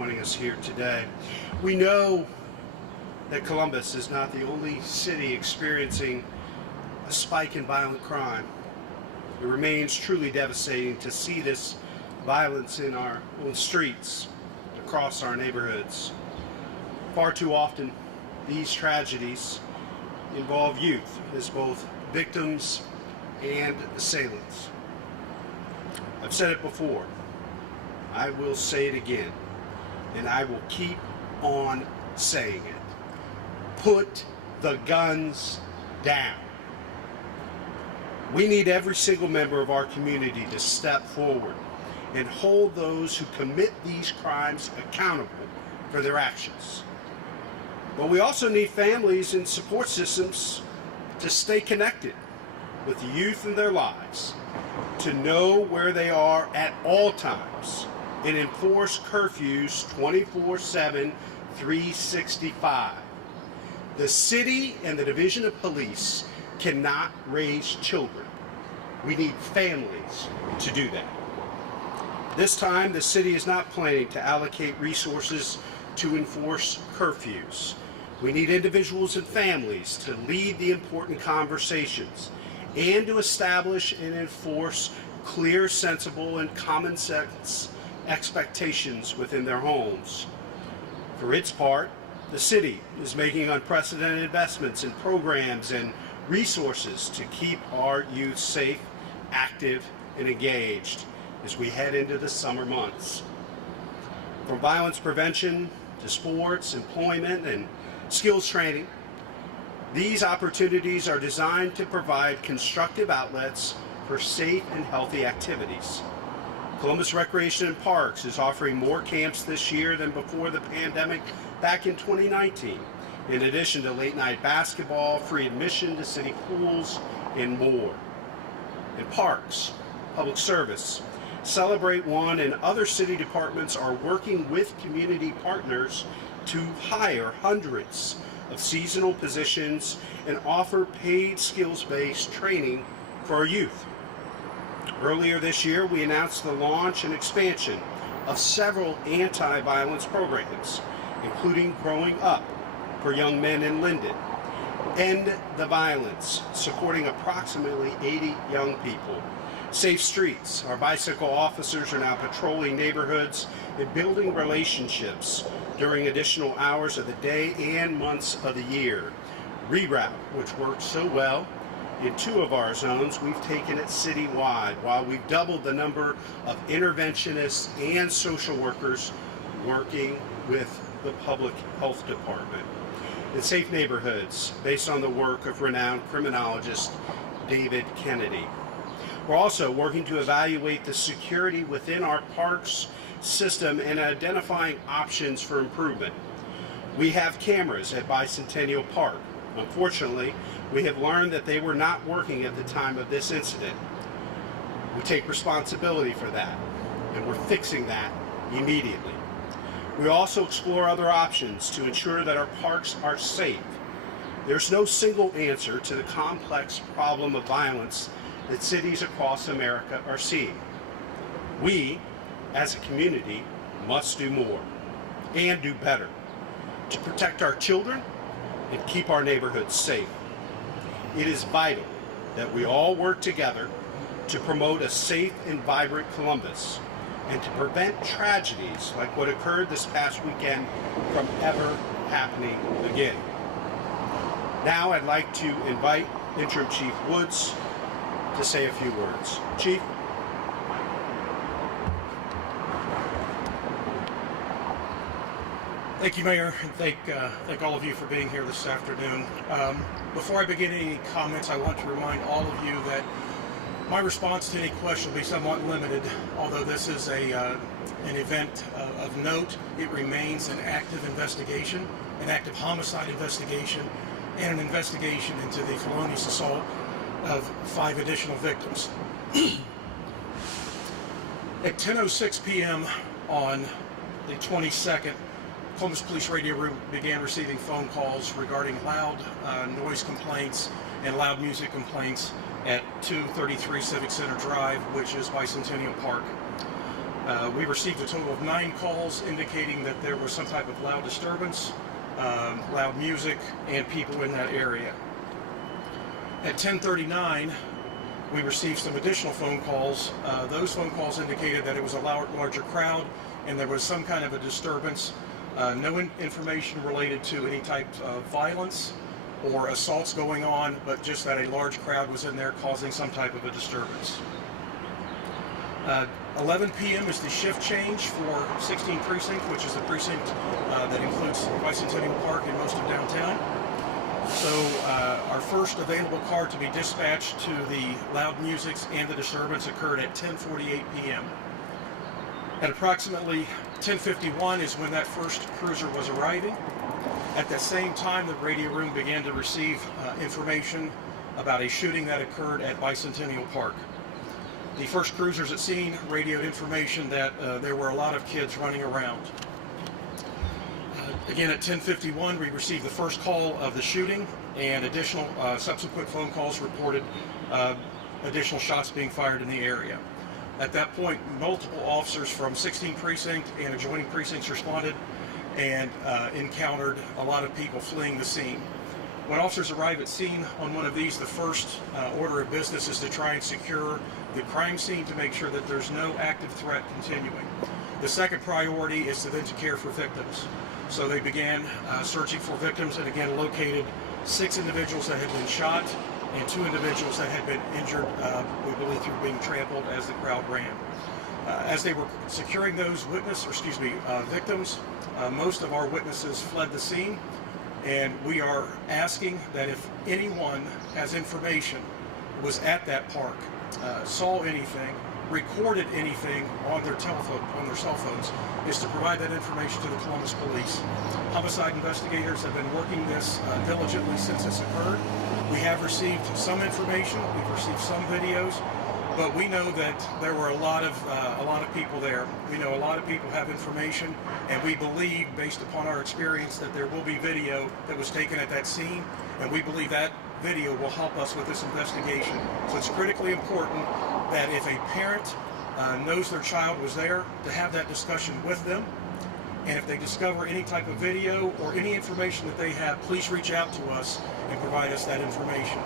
joining us here today. We know that Columbus is not the only city experiencing a spike in violent crime. It remains truly devastating to see this violence in our own streets, across our neighborhoods. Far too often, these tragedies involve youth as both victims and assailants. I've said it before, I will say it again, and I will keep on saying it. Put the guns down. We need every single member of our community to step forward and hold those who commit these crimes accountable for their actions. But we also need families and support systems to stay connected with the youth in their lives, to know where they are at all times, and enforce curfews 24/7, 365. The city and the Division of Police cannot raise children. We need families to do that. This time, the city is not planning to allocate resources to enforce curfews. We need individuals and families to lead the important conversations and to establish and enforce clear, sensible, and common sense expectations within their homes. For its part, the city is making unprecedented investments in programs and resources to keep our youth safe, active, and engaged as we head into the summer months. From violence prevention to sports, employment, and skills training, these opportunities are designed to provide constructive outlets for safe and healthy activities. Columbus Recreation and Parks is offering more camps this year than before the pandemic back in 2019, in addition to late night basketball, free admission to city pools, and more. In parks, public service, Celebrate One and other city departments are working with community partners to hire hundreds of seasonal positions and offer paid skills-based training for our youth. Earlier this year, we announced the launch and expansion of several anti-violence programs, including Growing Up for young men in Linden, End the Violence, supporting approximately 80 young people, Safe Streets. Our bicycle officers are now patrolling neighborhoods and building relationships during additional hours of the day and months of the year. Reroute, which worked so well in 2 of our zones, we've taken it citywide, while we've doubled the number of interventionists and social workers working with the public health department. In Safe Neighborhoods, based on the work of renowned criminologist David Kennedy. We're also working to evaluate the security within our parks system and identifying options for improvement. We have cameras at Bicentennial Park. Unfortunately, we have learned that they were not working at the time of this incident. We take responsibility for that, and we're fixing that immediately. We also explore other options to ensure that our parks are safe. There's no single answer to the complex problem of violence that cities across America are seeing. We, as a community, must do more and do better to protect our children and keep our neighborhoods safe. It is vital that we all work together to promote a safe and vibrant Columbus and to prevent tragedies like what occurred this past weekend from ever happening again. Now I'd like to invite Interim Chief Woods to say a few words. Chief. Thank you, Mayor, and thank all of you for being here this afternoon. Before I begin any comments, I want to remind all of you that my response to any question will be somewhat limited. Although this is an event of note, it remains an active investigation, an active homicide investigation, and an investigation into the felonious assault of 5 additional victims. At 10:06 p.m. on the 22nd, Columbus Police Radio Room began receiving phone calls regarding loud noise complaints and loud music complaints at 233 Civic Center Drive, which is Bicentennial Park. We received a total of 9 calls indicating that there was some type of loud disturbance, loud music, and people in that area. At 10:39, we received some additional phone calls. Those phone calls indicated that it was a larger crowd and there was some kind of a disturbance. No information related to any type of violence or assaults going on, but just that a large crowd was in there causing some type of a disturbance. 11 p.m. is the shift change for 16 Precinct, which is the precinct that includes Bicentennial Park and most of downtown. So our first available car to be dispatched to the loud music and the disturbance occurred at 10:48 p.m. At approximately 10:51 is when that first cruiser was arriving. At that same time, the radio room began to receive information about a shooting that occurred at Bicentennial Park. The first cruisers at scene radioed information that there were a lot of kids running around. Again, at 10:51, we received the first call of the shooting, and additional subsequent phone calls reported additional shots being fired in the area. At that point, multiple officers from 16 Precinct and adjoining precincts responded and encountered a lot of people fleeing the scene. When officers arrive at scene on one of these, the first order of business is to try and secure the crime scene to make sure that there's no active threat continuing. The second priority is to then to care for victims. So they began searching for victims and again located 6 individuals that had been shot and 2 individuals that had been injured, we believe through being trampled as the crowd ran. As they were securing those victims, most of our witnesses fled the scene, and we are asking that if anyone has information, was at that park, saw anything, recorded anything on their telephone, on their cell phones, is to provide that information to the Columbus Police. Homicide investigators have been working this diligently since this occurred. We have received some information, we've received some videos, but we know that there were a lot of people there. We know a lot of people have information, and we believe, based upon our experience, that there will be video that was taken at that scene, and we believe that video will help us with this investigation. So it's critically important that if a parent knows their child was there, to have that discussion with them. And if they discover any type of video or any information that they have, please reach out to us and provide us that information.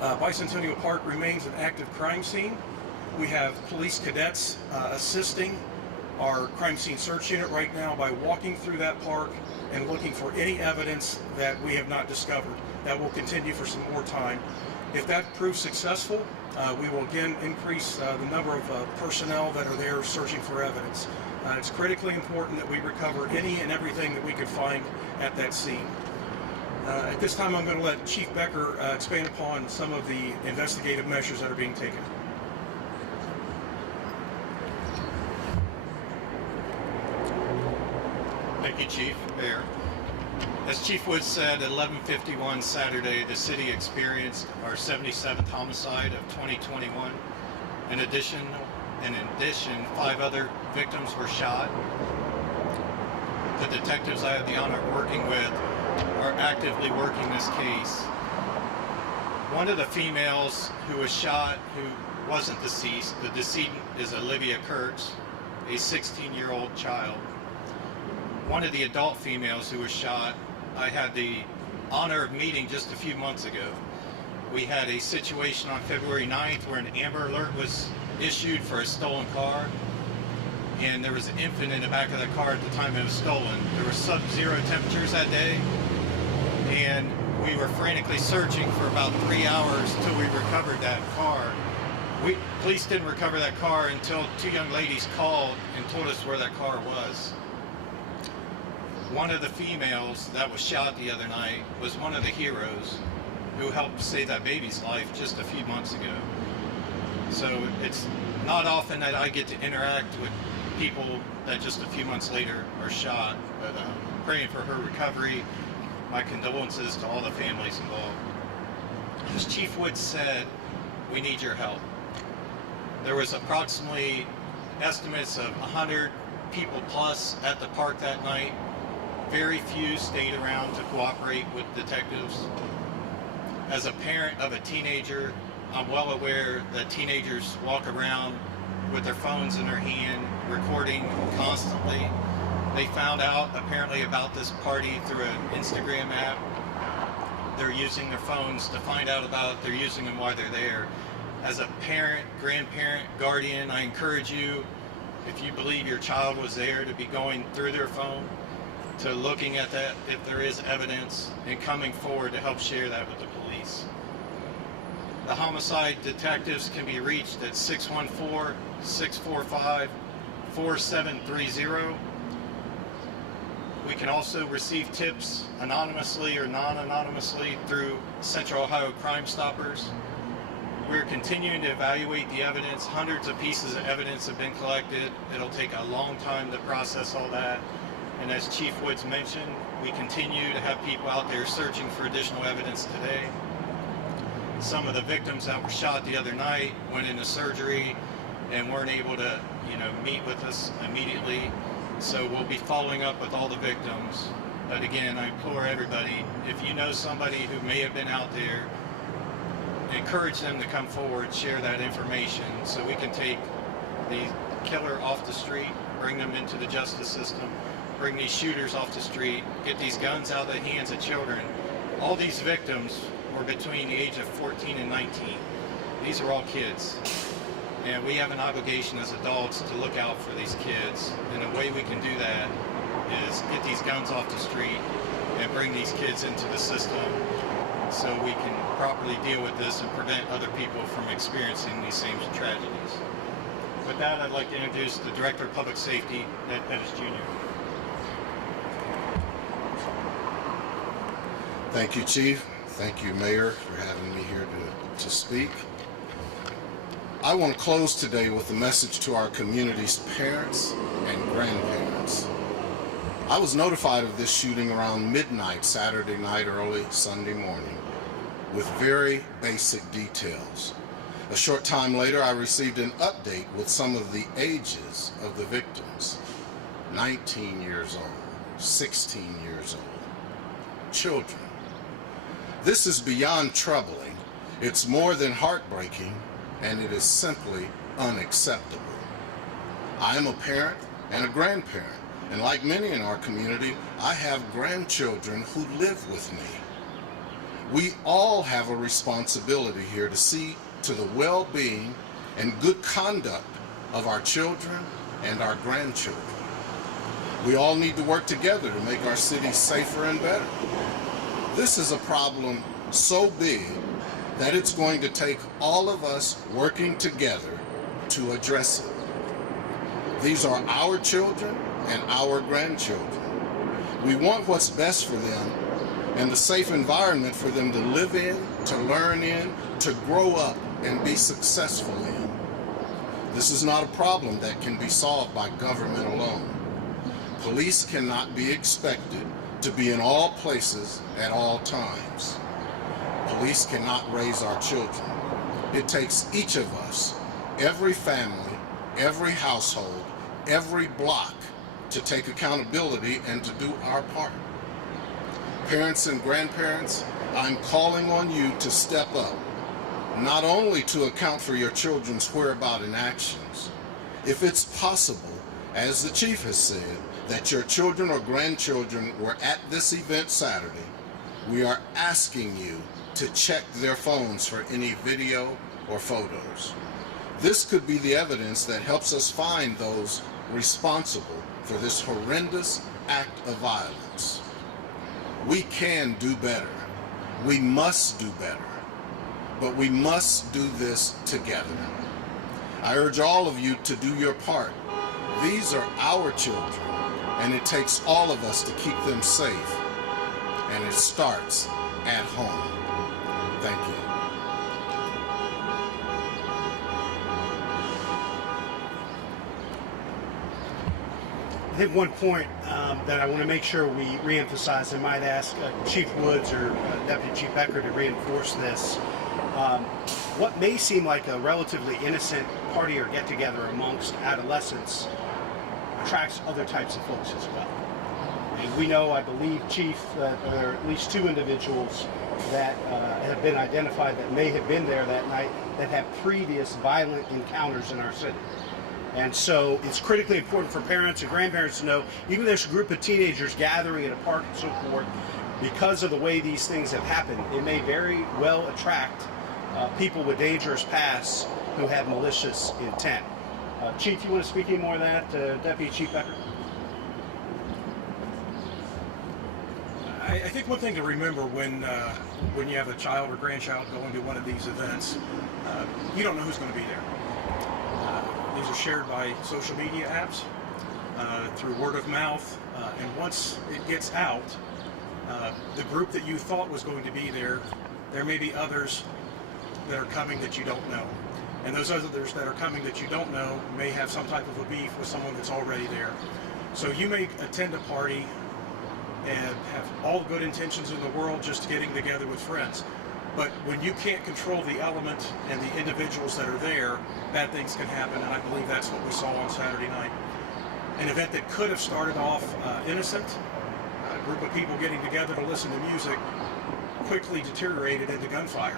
Bicentennial Park remains an active crime scene. We have police cadets assisting our crime scene search unit right now by walking through that park and looking for any evidence that we have not discovered. That will continue for some more time. If that proves successful, we will again increase the number of personnel that are there searching for evidence. It's critically important that we recover any and everything that we could find at that scene. At this time, I'm going to let Chief Becker expand upon some of the investigative measures that are being taken. Thank you, Chief. Mayor. As Chief Woods said, at 11:51 Saturday, the city experienced our 77th homicide of 2021. In addition, 5 other victims were shot. The detectives I have the honor of working with are actively working this case. One of the females who was shot, who wasn't deceased, the decedent is Olivia Kurtz, a 16-year-old child. One of the adult females who was shot, I had the honor of meeting just a few months ago. We had a situation on February 9th where an Amber Alert was issued for a stolen car, and there was an infant in the back of the car at the time it was stolen. There were sub-zero temperatures that day, and we were frantically searching for about 3 hours until we recovered that car. Police didn't recover that car until 2 young ladies called and told us where that car was. One of the females that was shot the other night was one of the heroes who helped save that baby's life just a few months ago. So it's not often that I get to interact with people that just a few months later are shot, but praying for her recovery. My condolences to all the families involved. As Chief Woods said, we need your help. There was approximately estimates of 100 people plus at the park that night. Very few stayed around to cooperate with detectives. As a parent of a teenager, I'm well aware that teenagers walk around with their phones in their hand, recording constantly. They found out apparently about this party through an Instagram app. They're using their phones to find out about it. They're using them while they're there. As a parent, grandparent, guardian, I encourage you, if you believe your child was there, to be going through their phone, to looking at that if there is evidence, and coming forward to help share that with the police. The homicide detectives can be reached at 614-645-4730. We can also receive tips anonymously or non-anonymously through Central Ohio Crime Stoppers. We're continuing to evaluate the evidence. Hundreds of pieces of evidence have been collected. It'll take a long time to process all that. And as Chief Woods mentioned, we continue to have people out there searching for additional evidence today. Some of the victims that were shot the other night went into surgery and weren't able to, meet with us immediately. So we'll be following up with all the victims. But again, I implore everybody, if you know somebody who may have been out there, encourage them to come forward, share that information so we can take the killer off the street, bring them into the justice system, bring these shooters off the street, get these guns out of the hands of children. All these victims were between the age of 14 and 19. These are all kids. And we have an obligation as adults to look out for these kids. And the way we can do that is get these guns off the street and bring these kids into the system so we can properly deal with this and prevent other people from experiencing these same tragedies. With that, I'd like to introduce the Director of Public Safety, Ned Pettis Jr. Thank you, Chief. Thank you, Mayor, for having me here to speak. I want to close today with a message to our community's parents and grandparents. I was notified of this shooting around midnight Saturday night, early Sunday morning, with very basic details. A short time later, I received an update with some of the ages of the victims. 19 years old, 16 years old, children. This is beyond troubling. It's more than heartbreaking, and it is simply unacceptable. I am a parent and a grandparent, and like many in our community, I have grandchildren who live with me. We all have a responsibility here to see to the well-being and good conduct of our children and our grandchildren. We all need to work together to make our city safer and better. This is a problem so big that it's going to take all of us working together to address it. These are our children and our grandchildren. We want what's best for them and the safe environment for them to live in, to learn in, to grow up and be successful in. This is not a problem that can be solved by government alone. Police cannot be expected to be in all places at all times. Police cannot raise our children. It takes each of us, every family, every household, every block, to take accountability and to do our part. Parents and grandparents, I'm calling on you to step up, not only to account for your children's whereabouts and actions. If it's possible, as the Chief has said, that your children or grandchildren were at this event Saturday, we are asking you to check their phones for any video or photos. This could be the evidence that helps us find those responsible for this horrendous act of violence. We can do better. We must do better. But we must do this together. I urge all of you to do your part. These are our children, and it takes all of us to keep them safe. And it starts at home. Thank you. I think one point that I want to make sure we reemphasize, and might ask Chief Woods or Deputy Chief Becker to reinforce this. What may seem like a relatively innocent party or get-together amongst adolescents attracts other types of folks as well. And we know, I believe, Chief, that there are at least 2 individuals that have been identified that may have been there that night that have previous violent encounters in our city. And so it's critically important for parents and grandparents to know, even if there's a group of teenagers gathering at a park and so forth, because of the way these things have happened, it may very well attract people with dangerous pasts who have malicious intent. Chief, you want to speak any more of that? Deputy Chief Becker? I think one thing to remember when you have a child or grandchild going to one of these events, you don't know who's going to be there. These are shared by social media apps, through word of mouth, and once it gets out, the group that you thought was going to be there, there may be others that are coming that you don't know. And those others that are coming that you don't know may have some type of a beef with someone that's already there. So you may attend a party and have all the good intentions in the world just getting together with friends. But when you can't control the element and the individuals that are there, bad things can happen, and I believe that's what we saw on Saturday night. An event that could have started off innocent, a group of people getting together to listen to music, quickly deteriorated into gunfire.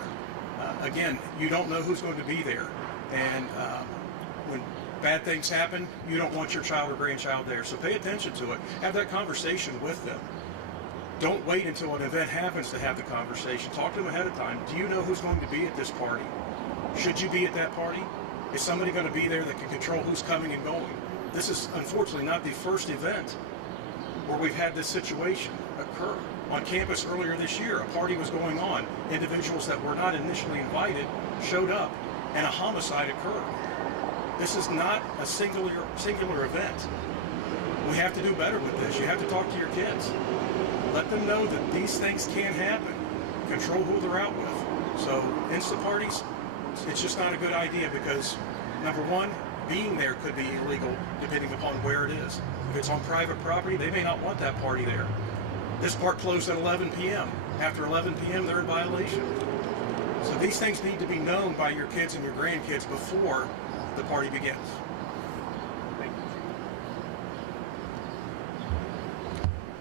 Again, you don't know who's going to be there, and when bad things happen, you don't want your child or grandchild there, so pay attention to it. Have that conversation with them. Don't wait until an event happens to have the conversation. Talk to them ahead of time. Do you know who's going to be at this party? Should you be at that party? Is somebody going to be there that can control who's coming and going? This is unfortunately not the first event where we've had this situation occur. On campus earlier this year, a party was going on. Individuals that were not initially invited showed up, and a homicide occurred. This is not a singular event. We have to do better with this. You have to talk to your kids. Let them know that these things can happen. Control who they're out with. So Insta parties, it's just not a good idea because, number one, being there could be illegal depending upon where it is. If it's on private property, they may not want that party there. This park closed at 11 p.m. After 11 p.m., they're in violation. So these things need to be known by your kids and your grandkids before the party begins.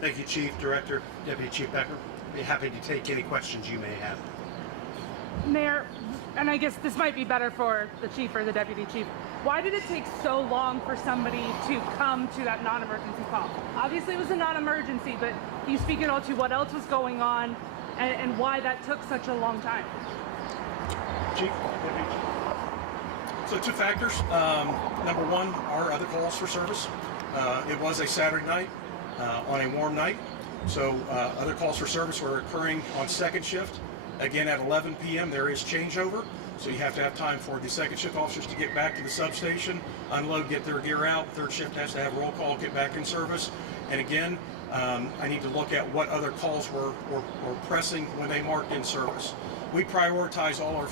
Thank you, Chief, Director, Deputy Chief Becker. Be happy to take any questions you may have. Mayor, and I guess this might be better for the chief or the deputy chief, why did it take so long for somebody to come to that non-emergency call? Obviously it was a non-emergency, but can you speak at all to what else was going on and why that took such a long time? Chief, Deputy Chief. So two factors. Number one, our other calls for service. It was a Saturday night on a warm night. So other calls for service were occurring on second shift. Again, at 11 p.m. there is changeover. So you have to have time for the second shift officers to get back to the substation, unload, get their gear out. Third shift has to have roll call, get back in service. And again, I need to look at what other calls were pressing when they marked in service. We prioritize all our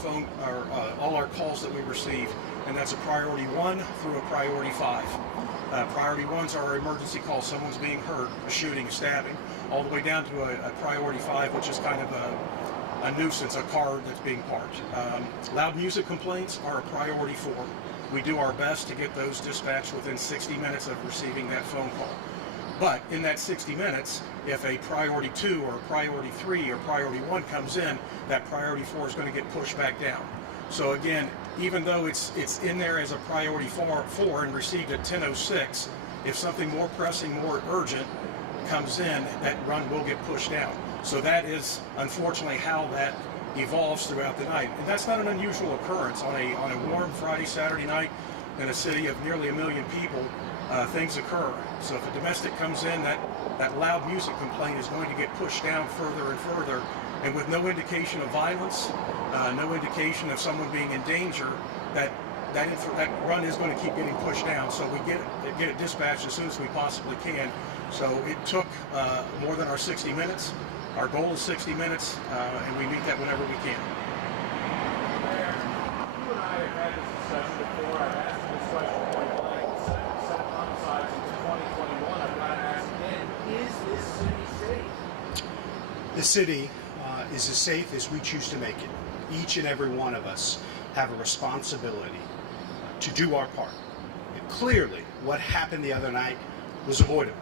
all our calls that we receive, and that's a priority 1 through a priority 5. Priority 1s are emergency calls, someone's being hurt, a shooting, a stabbing, all the way down to a priority 5, which is kind of a nuisance, a car that's being parked. Loud music complaints are a priority 4. We do our best to get those dispatched within 60 minutes of receiving that phone call. But in that 60 minutes, if a priority 2 or a priority 3 or priority 1 comes in, that priority 4 is going to get pushed back down. So again, even though it's in there as a priority 4 and received at 10:06, if something more pressing, more urgent comes in, that run will get pushed down. So that is unfortunately how that evolves throughout the night. And that's not an unusual occurrence on a warm Friday, Saturday night in a city of nearly 1 million people. Things occur. So if a domestic comes in, that loud music complaint is going to get pushed down further and further, and with no indication of violence, no indication of someone being in danger, that run is going to keep getting pushed down. So we get it dispatched as soon as we possibly can. So it took more than our 60 minutes. Our goal is 60 minutes, and we meet that whenever we can. Mayor, you and I have had this discussion before. I've asked this question point blank. 7 homicides in 2021. I've got to ask again, is this city safe? The city is as safe as we choose to make it. Each and every one of us have a responsibility to do our part. And clearly, what happened the other night was avoidable.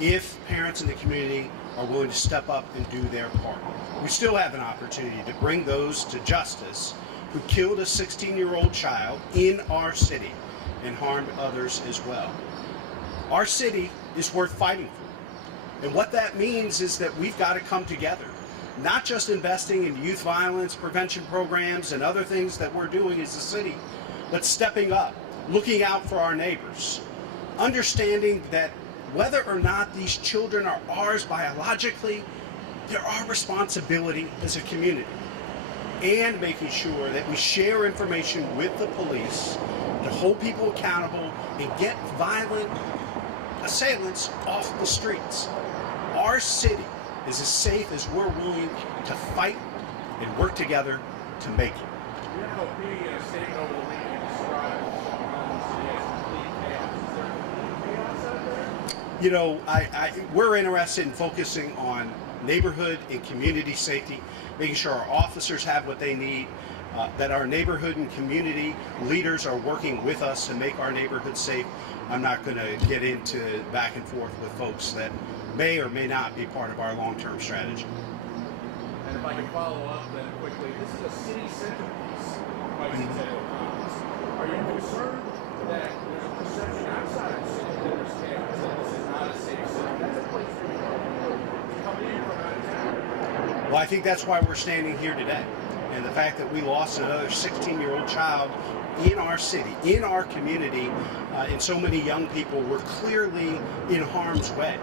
If parents in the community are willing to step up and do their part, we still have an opportunity to bring those to justice who killed a 16-year-old child in our city and harmed others as well. Our city is worth fighting for. And what that means is that we've got to come together, not just investing in youth violence prevention programs and other things that we're doing as a city, but stepping up, looking out for our neighbors, understanding that whether or not these children are ours biologically, they're our responsibility as a community, and making sure that we share information with the police to hold people accountable and get violent assailants off the streets. Our city is as safe as we're willing to fight and work together to make it. You have a statement over the weekend described the city as complete chaos. Is there complete chaos out there? You know, we're interested in focusing on neighborhood and community safety, making sure our officers have what they need, that our neighborhood and community leaders are working with us to make our neighborhood safe. I'm not going to get into back and forth with folks that may or may not be part of our long-term strategy. And if I can follow up then quickly, this is a city centerpiece, Bicentennial Park. Are you concerned that there's a perception outside of the city that there's chaos, that this is not a safe city? That's a place for people to come in from out of town. Well, I think that's why we're standing here today. And the fact that we lost another 16-year-old child in our city, in our community, and so many young people were clearly in harm's way.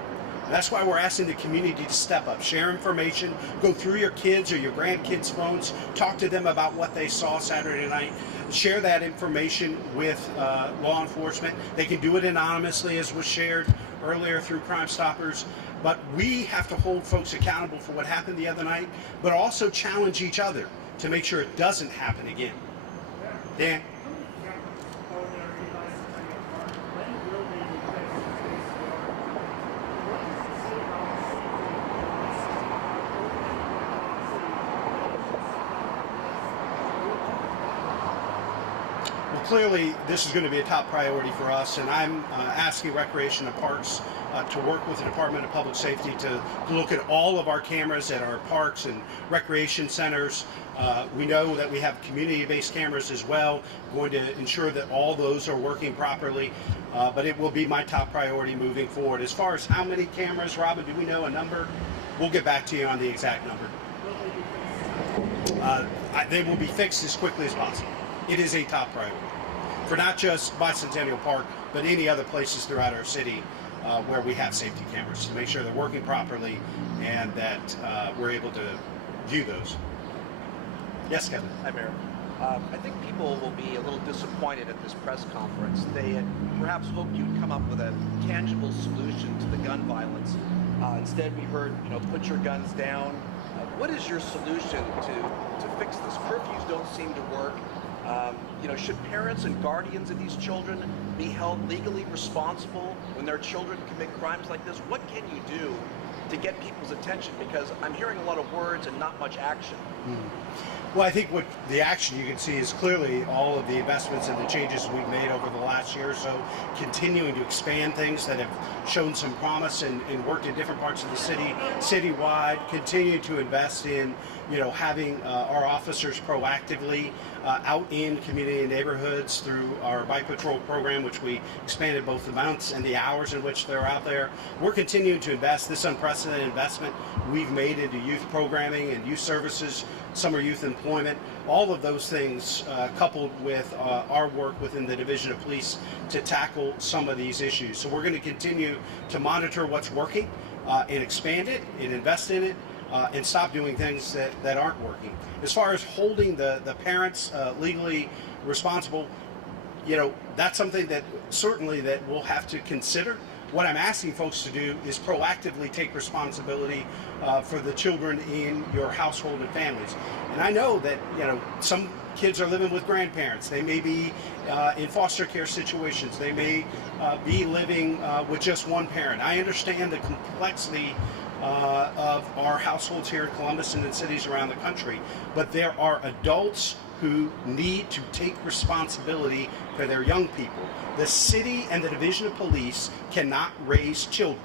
And that's why we're asking the community to step up, share information, go through your kids or your grandkids' phones, talk to them about what they saw Saturday night, share that information with law enforcement. They can do it anonymously, as was shared earlier through Crime Stoppers. But we have to hold folks accountable for what happened the other night, but also challenge each other to make sure it doesn't happen again. Dan? Clearly, this is going to be a top priority for us, and I'm asking Recreation and Parks to work with the Department of Public Safety to look at all of our cameras at our parks and recreation centers. We know that we have community-based cameras as well, going to ensure that all those are working properly, but it will be my top priority moving forward. As far as how many cameras, Robin, do we know a number? We'll get back to you on the exact number. They will be fixed as quickly as possible. It is a top priority for not just Bicentennial Park, but any other places throughout our city where we have safety cameras, to make sure they're working properly and that we're able to view those. Yes, Kevin. Hi, Mayor. I think people will be a little disappointed at this press conference. They had perhaps hoped you'd come up with a tangible solution to the gun violence. Instead, we heard, put your guns down. What is your solution to fix this? Curfews don't seem to work. Should parents and guardians of these children be held legally responsible when their children commit crimes like this? What can you do to get people's attention? Because I'm hearing a lot of words and not much action. Well, I think what the action you can see is clearly all of the investments and the changes we've made over the last year or so, continuing to expand things that have shown some promise and worked in different parts of the city, citywide, continue to invest in, having our officers proactively out in community and neighborhoods through our bike patrol program, which we expanded both the amounts and the hours in which they're out there. We're continuing to invest this unprecedented investment we've made into youth programming and youth services, summer youth employment, all of those things coupled with our work within the Division of Police to tackle some of these issues. So we're going to continue to monitor what's working and expand it and invest in it and stop doing things that aren't working. As far as holding the parents legally responsible, that's something that certainly that we'll have to consider. What I'm asking folks to do is proactively take responsibility for the children in your household and families. And I know that, some kids are living with grandparents. They may be in foster care situations. They may be living with just one parent. I understand the complexity of our households here in Columbus and in cities around the country, but there are adults who need to take responsibility for their young people. The city and the Division of Police cannot raise children.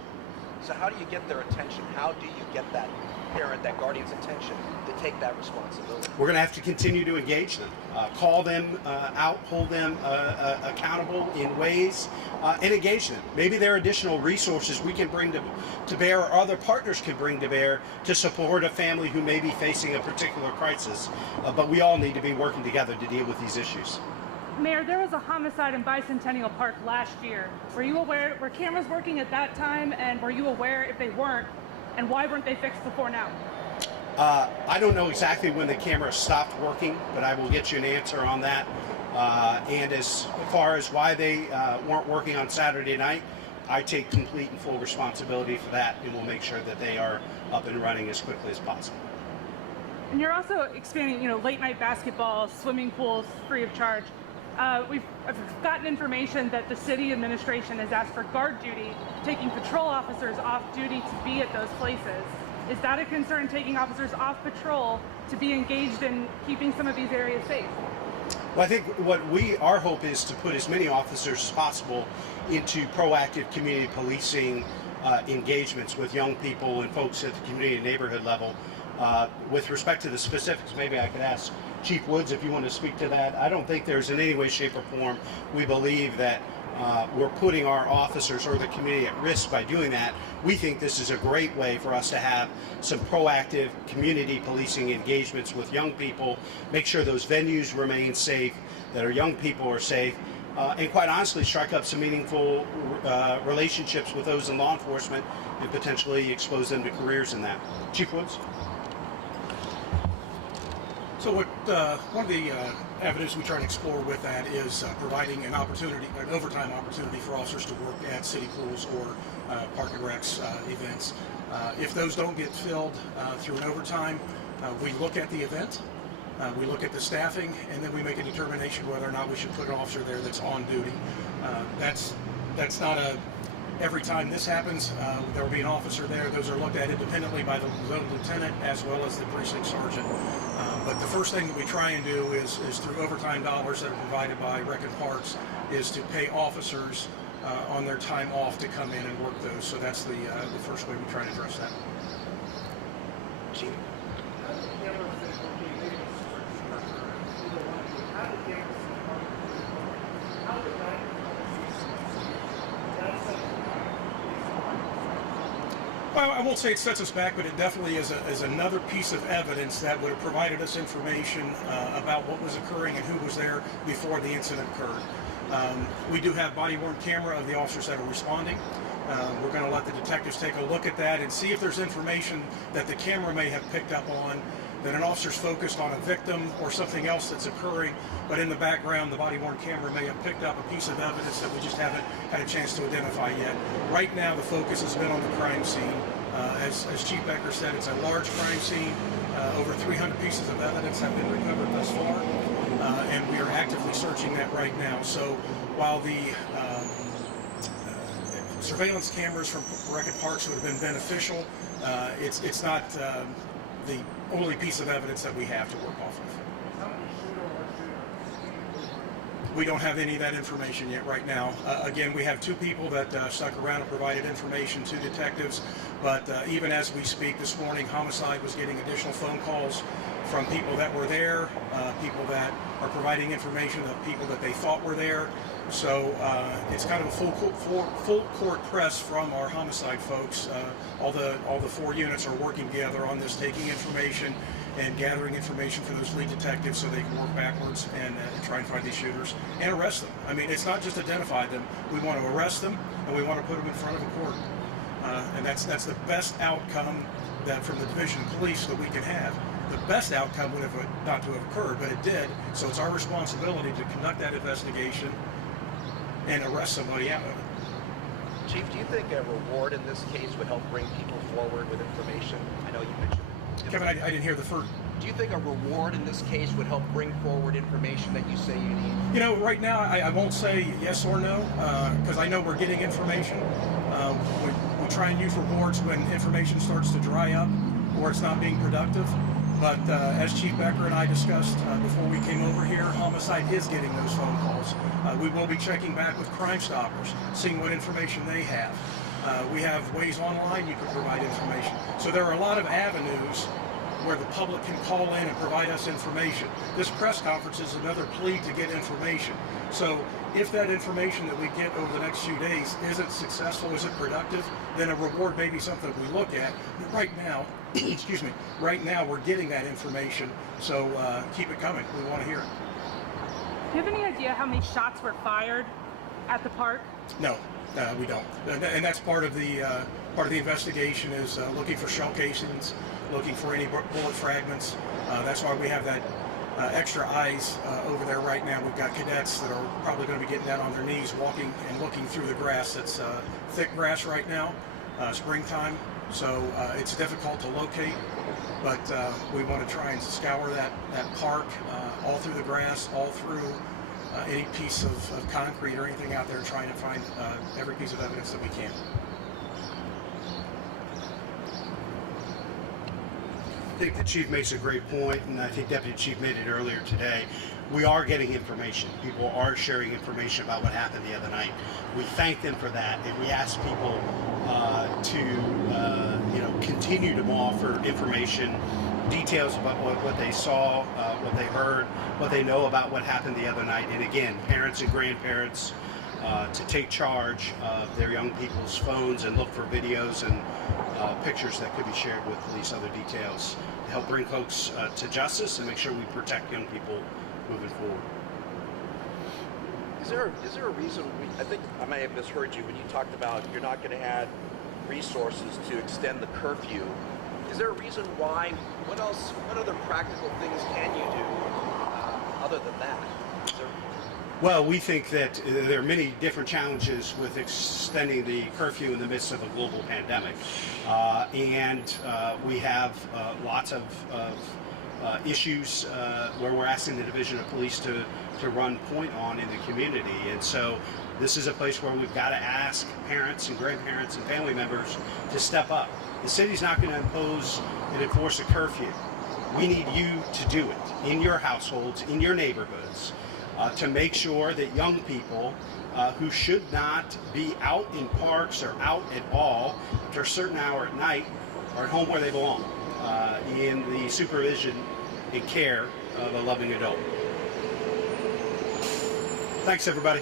So how do you get their attention? How do you get that parent, that guardian's attention to take that responsibility? We're going to have to continue to engage them, call them out, hold them accountable in ways, and engage them. Maybe there are additional resources we can bring to bear, or other partners can bring to bear to support a family who may be facing a particular crisis. But we all need to be working together to deal with these issues. Mayor, there was a homicide in Bicentennial Park last year. Were you aware, were cameras working at that time, and were you aware if they weren't, and why weren't they fixed before now? I don't know exactly when the camera stopped working, but I will get you an answer on that. And as far as why they weren't working on Saturday night, I take complete and full responsibility for that, and we'll make sure that they are up and running as quickly as possible. And you're also expanding, late night basketball, swimming pools free of charge. I've gotten information that the city administration has asked for guard duty, taking patrol officers off duty to be at those places. Is that a concern, taking officers off patrol to be engaged in keeping some of these areas safe? Well, I think our hope is to put as many officers as possible into proactive community policing engagements with young people and folks at the community and neighborhood level. With respect to the specifics, maybe I could ask Chief Woods if you want to speak to that. I don't think there's in any way, shape, or form we believe that we're putting our officers or the community at risk by doing that. We think this is a great way for us to have some proactive community policing engagements with young people, make sure those venues remain safe, that our young people are safe, and quite honestly strike up some meaningful relationships with those in law enforcement and potentially expose them to careers in that. Chief Woods? So one of the avenues we try to explore with that is providing an overtime opportunity for officers to work at city pools or park and recs events. If those don't get filled through an overtime, we look at the event, we look at the staffing, and then we make a determination whether or not we should put an officer there that's on duty. That's not every time this happens, there will be an officer there. Those are looked at independently by the zone lieutenant as well as the precinct sergeant. But the first thing that we try and do is through overtime dollars that are provided by Rec and Parks, is to pay officers on their time off to come in and work those. So that's the first way we try to address that. Chief? Well, I won't say it sets us back, but it definitely is another piece of evidence that would have provided us information about what was occurring and who was there before the incident occurred. We do have body-worn camera of the officers that are responding. We're going to let the detectives take a look at that and see if there's information that the camera may have picked up on, that an officer's focused on a victim or something else that's occurring, but in the background the body-worn camera may have picked up a piece of evidence that we just haven't had a chance to identify yet. Right now the focus has been on the crime scene. As Chief Becker said, it's a large crime scene. Over 300 pieces of evidence have been recovered thus far, and we are actively searching that right now. So while the surveillance cameras from Rec and Parks would have been beneficial, it's not the only piece of evidence that we have to work off of. We don't have any of that information yet right now. Again, we have two people that stuck around and provided information to detectives, but even as we speak this morning, Homicide was getting additional phone calls from people that were there, people that are providing information of people that they thought were there. So it's kind of a full court press from our Homicide folks. All the four units are working together on this, taking information and gathering information for those lead detectives so they can work backwards and try and find these shooters and arrest them. I mean, it's not just identify them. We want to arrest them and we want to put them in front of a court. And that's the best outcome that from the Division of Police that we can have. The best outcome would have not to have occurred, but it did. So it's our responsibility to conduct that investigation and arrest somebody out of it. Chief, do you think a reward in this case would help bring people forward with information? I know you mentioned it. Kevin, I didn't hear the first. Do you think a reward in this case would help bring forward information that you say you need? You know, right now I won't say yes or no because I know we're getting information. We try and use rewards when information starts to dry up or it's not being productive. But as Chief Becker and I discussed before we came over here, Homicide is getting those phone calls. We will be checking back with Crime Stoppers, seeing what information they have. We have ways online you can provide information. So there are a lot of avenues where the public can call in and provide us information. This press conference is another plea to get information. So if that information that we get over the next few days isn't successful, isn't productive, then a reward may be something we look at. But right now, excuse me, right now we're getting that information, so keep it coming. We want to hear it. Do you have any idea how many shots were fired at the park? No, we don't, and that's part of the investigation is looking for shell casings, looking for any bullet fragments. That's why we have that extra eyes over there right now. We've got cadets that are probably going to be getting down on their knees, walking and looking through the grass. That's thick grass right now, springtime, so it's difficult to locate. But we want to try and scour that park all through the grass, all through any piece of concrete or anything out there, trying to find every piece of evidence that we can. I think the chief makes a great point, and I think Deputy Chief made it earlier today. We are getting information. People are sharing information about what happened the other night. We thank them for that, and we ask people to continue to offer information, details about what they saw, what they heard, what they know about what happened the other night. And again, parents and grandparents to take charge of their young people's phones and look for videos and pictures that could be shared with police, other details, to help bring folks to justice and make sure we protect young people moving forward. Is there a reason, I think I may have misheard you when you talked about you're not going to add resources to extend the curfew. Is there a reason why? What other practical things can you do other than that? Well, we think that there are many different challenges with extending the curfew in the midst of a global pandemic. And we have lots of issues where we're asking the Division of Police to run point on in the community. And so this is a place where we've got to ask parents and grandparents and family members to step up. The city's not going to impose and enforce a curfew. We need you to do it in your households, in your neighborhoods, to make sure that young people who should not be out in parks or out at all after a certain hour at night are at home where they belong, in the supervision and care of a loving adult. Thanks, everybody.